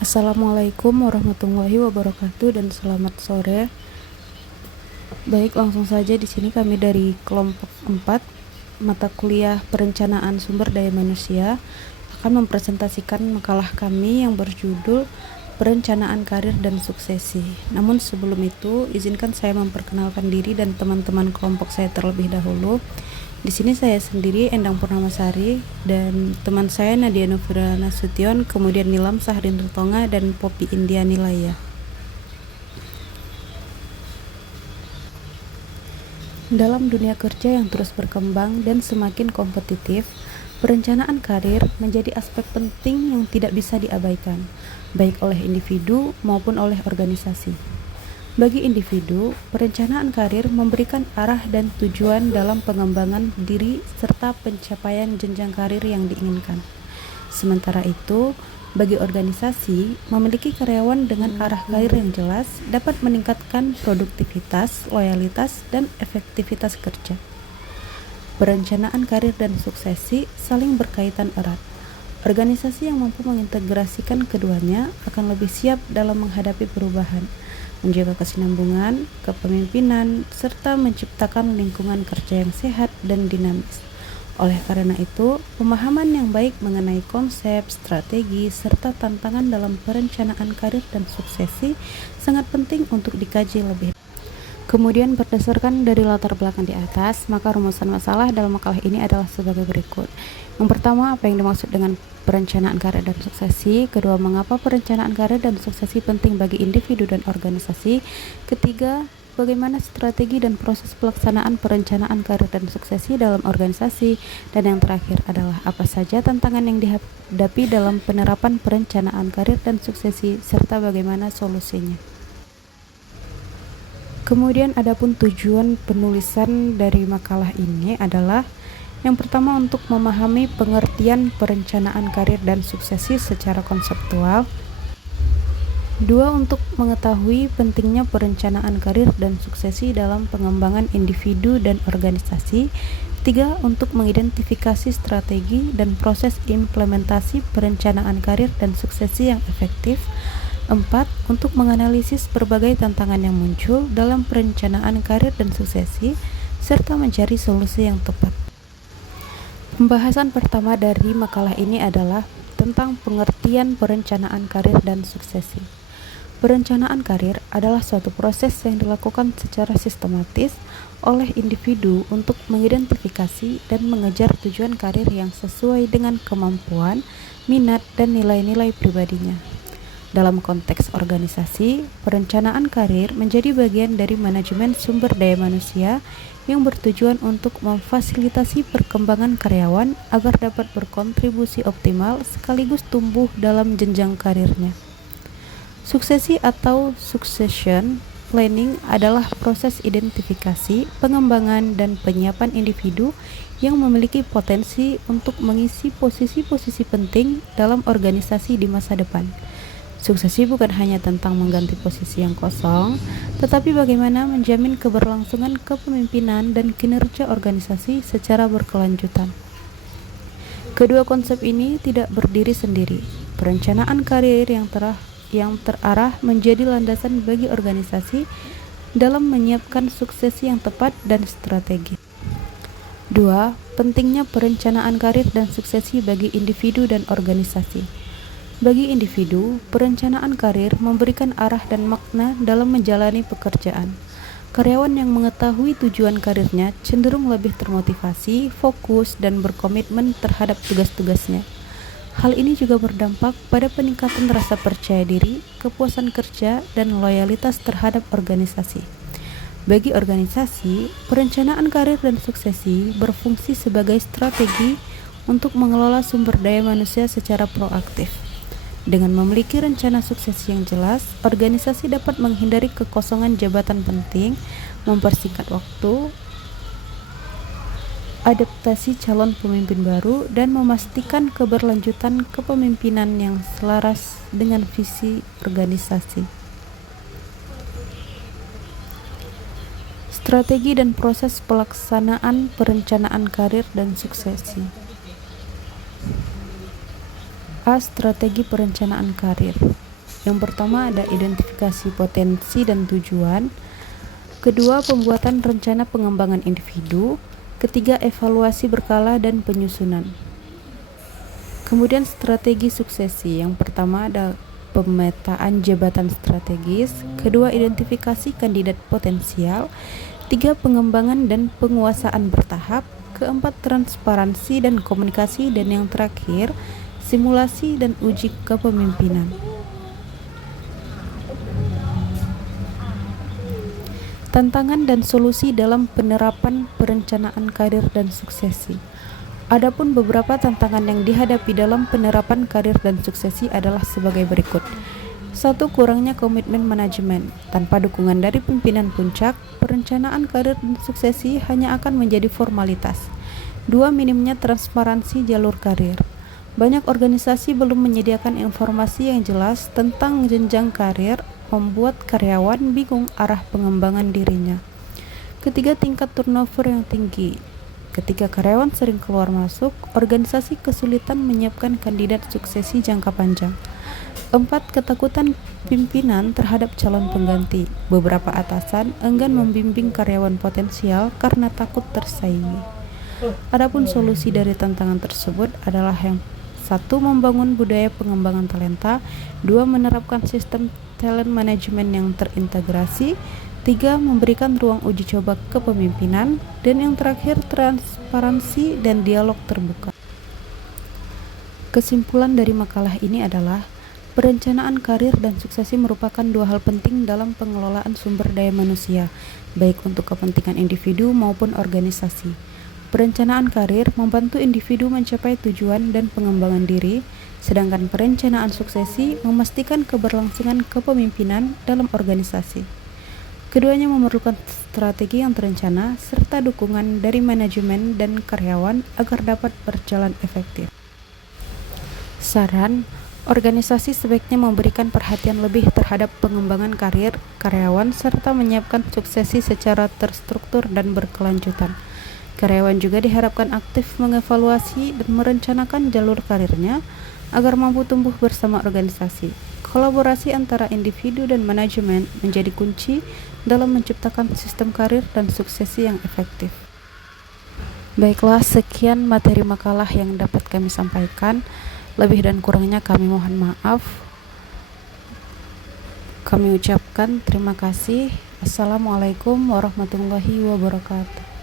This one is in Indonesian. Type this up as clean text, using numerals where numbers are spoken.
Assalamualaikum warahmatullahi wabarakatuh dan selamat sore. Baik, langsung saja di sini kami dari kelompok 4 mata kuliah Perencanaan Sumber Daya Manusia akan mempresentasikan makalah kami yang berjudul Perencanaan Karir dan Suksesi. Namun sebelum itu, izinkan saya memperkenalkan diri dan teman-teman kelompok saya terlebih dahulu. Di sini saya sendiri, Endang Purnamasari, dan teman saya Nadia Novira Nasution, kemudian Nilam Sahrin Rutonga, dan Poppy India Nilaya. Dalam dunia kerja yang terus berkembang dan semakin kompetitif, perencanaan karir menjadi aspek penting yang tidak bisa diabaikan, baik oleh individu maupun oleh organisasi. Bagi individu, perencanaan karir memberikan arah dan tujuan dalam pengembangan diri serta pencapaian jenjang karir yang diinginkan. Sementara itu, bagi organisasi, memiliki karyawan dengan arah karir yang jelas dapat meningkatkan produktivitas, loyalitas, dan efektivitas kerja. Perencanaan karir dan suksesi saling berkaitan erat. Organisasi yang mampu mengintegrasikan keduanya akan lebih siap dalam menghadapi perubahan, menjaga kesinambungan, kepemimpinan, serta menciptakan lingkungan kerja yang sehat dan dinamis. Oleh karena itu, pemahaman yang baik mengenai konsep, strategi, serta tantangan dalam perencanaan karir dan suksesi sangat penting untuk dikaji lebih. Kemudian berdasarkan dari latar belakang di atas, maka rumusan masalah dalam makalah ini adalah sebagai berikut. Yang pertama, apa yang dimaksud dengan perencanaan karir dan suksesi? Kedua, mengapa perencanaan karir dan suksesi penting bagi individu dan organisasi? Ketiga, bagaimana strategi dan proses pelaksanaan perencanaan karir dan suksesi dalam organisasi? Dan yang terakhir adalah apa saja tantangan yang dihadapi dalam penerapan perencanaan karir dan suksesi serta bagaimana solusinya. Kemudian adapun tujuan penulisan dari makalah ini adalah yang pertama untuk memahami pengertian perencanaan karir dan suksesi secara konseptual. Dua, untuk mengetahui pentingnya perencanaan karir dan suksesi dalam pengembangan individu dan organisasi. Tiga, untuk mengidentifikasi strategi dan proses implementasi perencanaan karir dan suksesi yang efektif. 4. Untuk menganalisis berbagai tantangan yang muncul dalam perencanaan karir dan suksesi, serta mencari solusi yang tepat. Pembahasan pertama dari makalah ini adalah tentang pengertian perencanaan karir dan suksesi. Perencanaan karir adalah suatu proses yang dilakukan secara sistematis oleh individu untuk mengidentifikasi dan mengejar tujuan karir yang sesuai dengan kemampuan, minat, dan nilai-nilai pribadinya. Dalam konteks organisasi, perencanaan karir menjadi bagian dari manajemen sumber daya manusia yang bertujuan untuk memfasilitasi perkembangan karyawan agar dapat berkontribusi optimal sekaligus tumbuh dalam jenjang karirnya. Suksesi atau succession planning adalah proses identifikasi, pengembangan, dan penyiapan individu yang memiliki potensi untuk mengisi posisi-posisi penting dalam organisasi di masa depan. Suksesi bukan hanya tentang mengganti posisi yang kosong, tetapi bagaimana menjamin keberlangsungan kepemimpinan dan kinerja organisasi secara berkelanjutan. Kedua konsep ini tidak berdiri sendiri. Perencanaan karir yang terarah menjadi landasan bagi organisasi dalam menyiapkan suksesi yang tepat dan strategi. 2. Pentingnya perencanaan karir dan suksesi bagi individu dan organisasi. Bagi individu, perencanaan karir memberikan arah dan makna dalam menjalani pekerjaan. Karyawan yang mengetahui tujuan karirnya cenderung lebih termotivasi, fokus, dan berkomitmen terhadap tugas-tugasnya. Hal ini juga berdampak pada peningkatan rasa percaya diri, kepuasan kerja, dan loyalitas terhadap organisasi. Bagi organisasi, perencanaan karir dan suksesi berfungsi sebagai strategi untuk mengelola sumber daya manusia secara proaktif. Dengan memiliki rencana suksesi yang jelas, organisasi dapat menghindari kekosongan jabatan penting, mempersingkat waktu, adaptasi calon pemimpin baru, dan memastikan keberlanjutan kepemimpinan yang selaras dengan visi organisasi. Strategi dan proses pelaksanaan perencanaan karir dan suksesi. A. Strategi perencanaan karir. Yang pertama ada identifikasi potensi dan tujuan. Kedua, pembuatan rencana pengembangan individu. Ketiga, evaluasi berkala dan penyusunan. Kemudian strategi suksesi. Yang pertama ada pemetaan jabatan strategis. Kedua, identifikasi kandidat potensial. Tiga, pengembangan dan penguasaan bertahap. Keempat, transparansi dan komunikasi. Dan yang terakhir, simulasi dan uji kepemimpinan. Tantangan dan solusi dalam penerapan perencanaan karir dan suksesi. Adapun beberapa tantangan yang dihadapi dalam penerapan karir dan suksesi adalah sebagai berikut. 1. Kurangnya komitmen manajemen. Tanpa dukungan dari pimpinan puncak, perencanaan karir dan suksesi hanya akan menjadi formalitas. 2. Minimnya transparansi jalur karir. Banyak organisasi belum menyediakan informasi yang jelas tentang jenjang karir, membuat karyawan bingung arah pengembangan dirinya. Ketiga, tingkat turnover yang tinggi. Ketika karyawan sering keluar masuk, organisasi kesulitan menyiapkan kandidat suksesi jangka panjang. 4. Ketakutan pimpinan terhadap calon pengganti. Beberapa atasan enggan membimbing karyawan potensial karena takut tersaingi. Adapun solusi dari tantangan tersebut adalah yang 1. Membangun budaya pengembangan talenta. 2. Menerapkan sistem talent management yang terintegrasi. 3. Memberikan ruang uji coba kepemimpinan. Dan yang terakhir, transparansi dan dialog terbuka. Kesimpulan dari makalah ini adalah perencanaan karir dan suksesi merupakan dua hal penting dalam pengelolaan sumber daya manusia, baik untuk kepentingan individu maupun organisasi. Perencanaan karir membantu individu mencapai tujuan dan pengembangan diri, sedangkan perencanaan suksesi memastikan keberlangsungan kepemimpinan dalam organisasi. Keduanya memerlukan strategi yang terencana serta dukungan dari manajemen dan karyawan agar dapat berjalan efektif. Saran, organisasi sebaiknya memberikan perhatian lebih terhadap pengembangan karir karyawan serta menyiapkan suksesi secara terstruktur dan berkelanjutan. Karyawan juga diharapkan aktif mengevaluasi dan merencanakan jalur karirnya agar mampu tumbuh bersama organisasi. Kolaborasi antara individu dan manajemen menjadi kunci dalam menciptakan sistem karir dan suksesi yang efektif. Baiklah, sekian materi makalah yang dapat kami sampaikan. Lebih dan kurangnya kami mohon maaf. Kami ucapkan terima kasih. Assalamualaikum warahmatullahi wabarakatuh.